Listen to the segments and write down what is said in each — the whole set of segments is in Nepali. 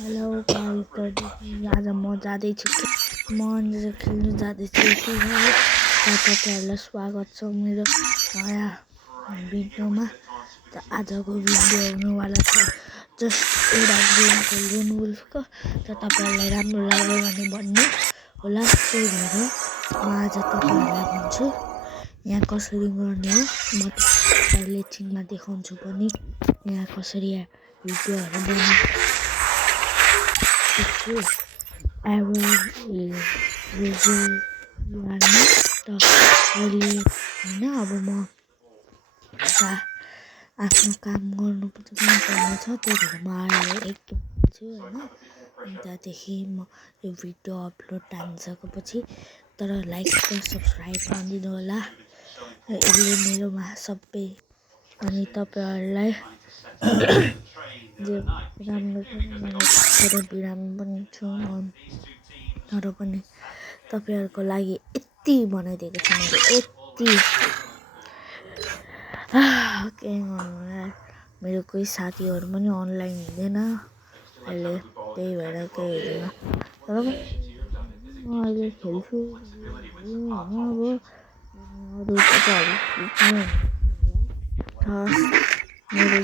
हेलो गाइस, आज म जाँदैछु खेल्नु जाँदैछु तपाईँहरूलाई स्वागत छ मेरो नयाँ भिडियोमा। त आजको भिडियो हुनुवाला छ जस्ट एउटा गेम खेल्नु वुल्फको। त तपाईँहरूलाई राम्रो लाग्यो भने भन्नु होला, त्यही भएर म आज तपाईँहरूलाई भन्छु यहाँ कसरी गर्ने हो। म तपाईँहरूले चिनमा देखाउँछु पनि यहाँ कसरी भिडियोहरू बनाउँछु। त अहिले होइन, अब म आफ्नो काम गर्नुपर्छ, त्यही भएर म अहिले एकछिन छु होइन। अनि त्यहाँदेखि म यो भिडियो अपलोड हालिसकेपछि तर लाइक र सब्सक्राइब गरिदिनु होला। यसले मेरोमा सबै अनि तपाईँहरूलाई जे राम्रो धेरै बिरामी पनि छु म, तर पनि तपाईँहरूको लागि यति बनाइदिएको छु मैले, यति के गर्नु। मेरो कोही साथीहरू पनि अनलाइन हुँदैन अहिले, त्यही भएर केही हुँदैन। तर पनि म अहिले खेल्छु होइन। अब अरू केटाहरू मेरो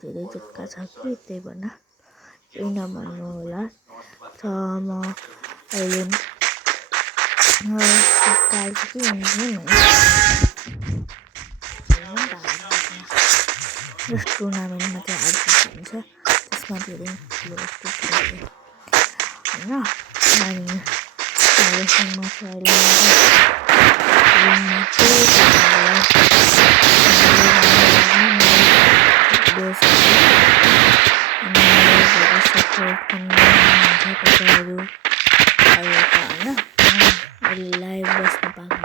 धेरै जुक्का छ कि, त्यही भएर केही नभन्नु होला। त म अहिले जस्ट टुर्नामेन्टमा चाहिँ हार्दिक हुन्छ, त्यसमा धेरै ठुलो होइन। अनि अहिलेसम्म चाहिँ अहिले लाइभ बस्नु पाएको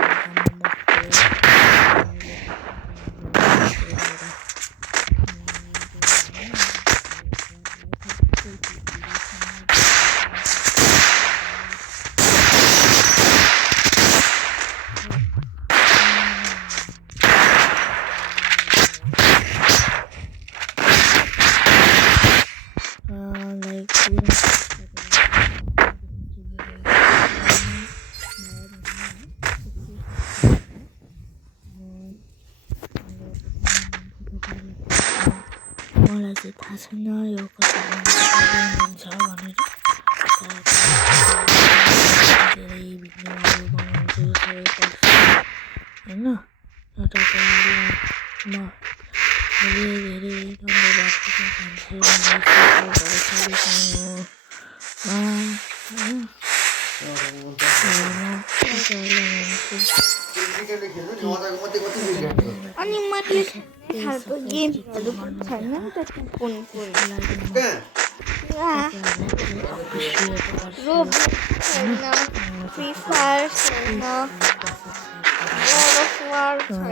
मलाई चाहिँ थाहा छैन यो कसरी हुन्छ भनेर। धेरै भिडियोहरू बनाउँछु सबै गर्छु होइन। र तपाईँहरूलाई म धेरै धन्यवाद दिन्छु अनि मैले खालको गेमहरू पनि छैन नि त, कुन रोब्लक्स छैन, फ्री फायर छैन, वर्ल्ड अफ वार छैन।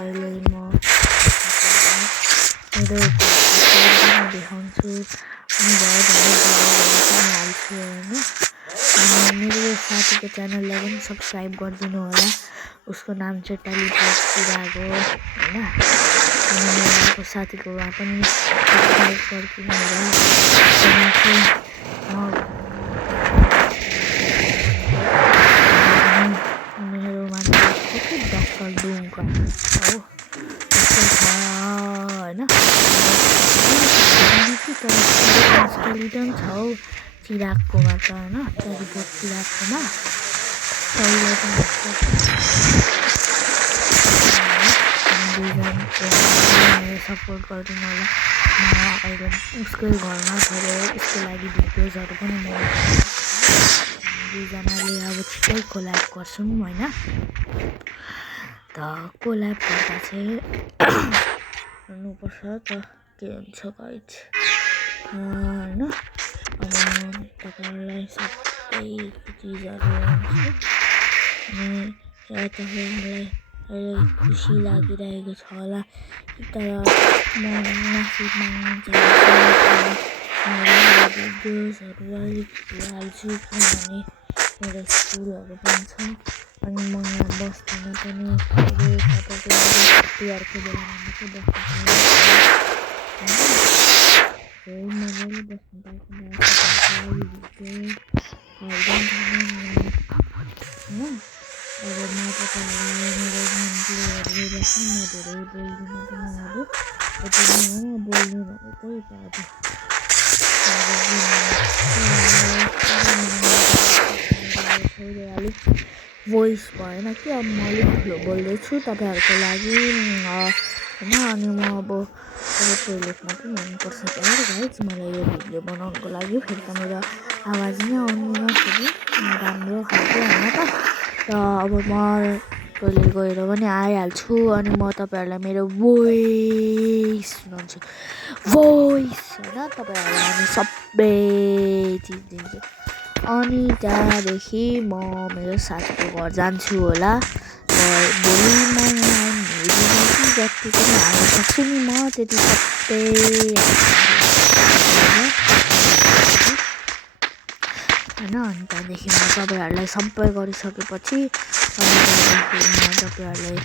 अहिले म मेरो देखाउँछु अनि हाल्छु होइन। अनि मेरो साथीको च्यानललाई पनि सब्सक्राइब गरिदिनु होला, उसको नाम चाहिँ टेलिपोर्ट हो होइन। अनि मेरो साथीकोमा पनि सब्सक्राइब गरिदिनु होला। मेरोमा कति डक्टर डुङको हो त्यस्तो छ होइन। स्केलिटन छ हौ चिरागकोमा त होइन, टेलिपोर्ट चिरागकोमा सपोर्ट गरिदिनु होला। म अहिले उसकै घरमा छोडेर उसको लागि भिडियोजहरू पनि म दुईजनाले अब छिट्टै कोल्याब गर्छौँ होइन। त कोल्याब गर्दा चाहिँ गर्नुपर्छ त के हुन्छ गाइज होइन। अब म तपाईँहरूलाई सबै चिजहरू अनि तपाईँहरूलाई अहिले खुसी लागिरहेको छ होला, तर म माफी माग्नु चाहन्छु। भिडियोजहरू अलिकति हाल्छु किनभने मेरो स्कुलहरू पनि छ अनि म यहाँ बस्दिनँ पनि। तिहारको बेलामा मात्रै बस्नु बोल्ने भनेको अलिक भोइस भएन कि अब म अलिक ठुलो बोल्दैछु तपाईँहरूको लागि होइन। अनि म अब टोइलेटमा पनि हुनुपर्छ यार गाइज, मलाई यो भिडियो बनाउनुको लागि। फेरि त मेरो आवाज नै आउँदैन फेरि राम्रो खालको होइन त। अब म टोइलेट गएर पनि आइहाल्छु अनि म तपाईँहरूलाई मेरो भोइस सुनाउँछु। भोइस होइन, तपाईँहरूलाई हामी सबै चिज दिन्छु। अनि त्यहाँदेखि म मेरो साथीको घर जान्छु होला। भोलि म जति पनि हाल्न सक्छु नि म त्यति सबै होइन। अनि त्यहाँदेखि म तपाईँहरूलाई सबै गरिसकेपछि अनि त्यहाँदेखि म तपाईँहरूलाई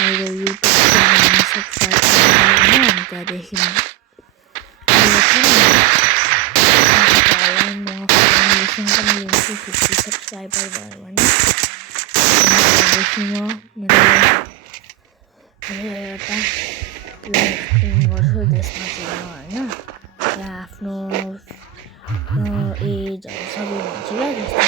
मेरो युट्युब च्यानलमा सब्सक्राइब गर्नु होइन। अनि त्यहाँदेखि पनि लिन्छु 50 सब्सक्राइबर भयो भने। त्यहाँदेखि म मेरो एउटा लाइभ स्ट्रिम गर्छु जसमा चाहिँ म होइन त्यहाँ आफ्नो एजहरू सबै भन्छु ल, जस्तो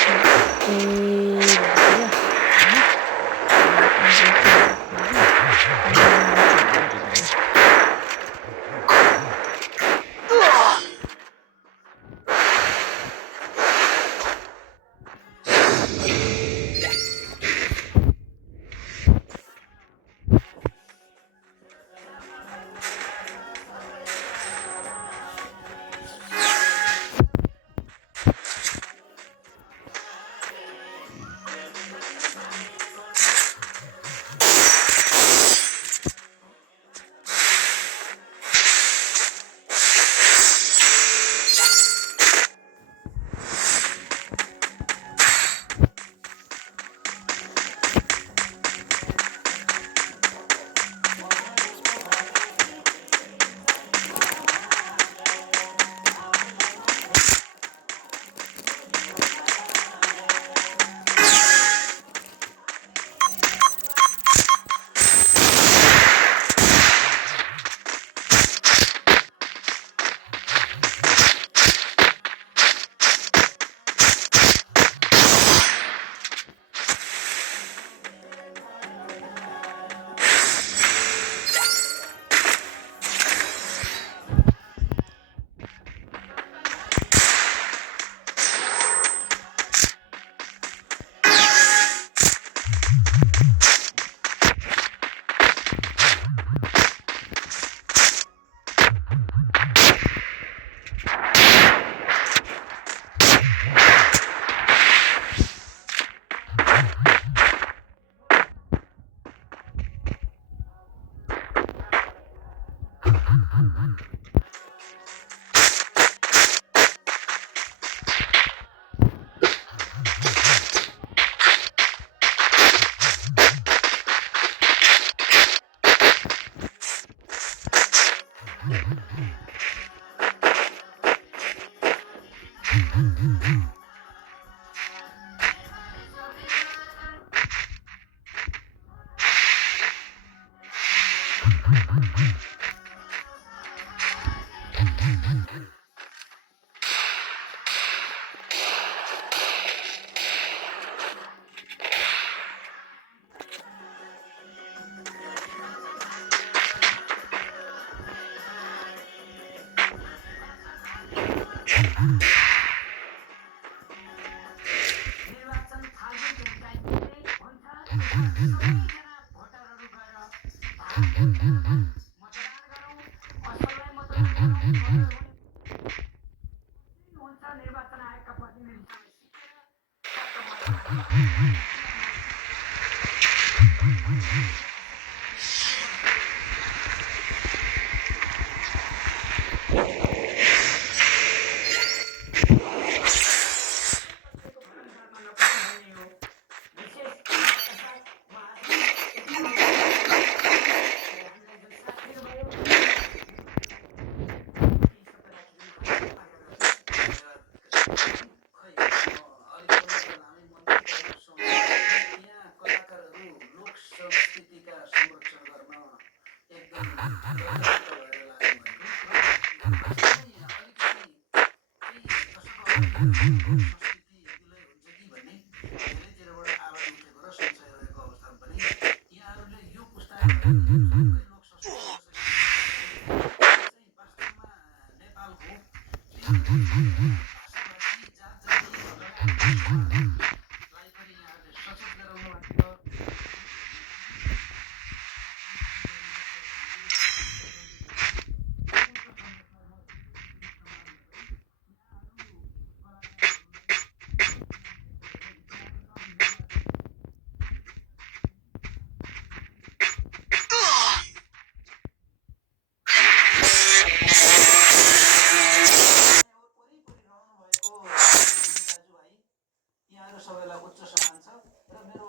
यहाँहरू सबैलाई उच्च सम्मान छ र मेरो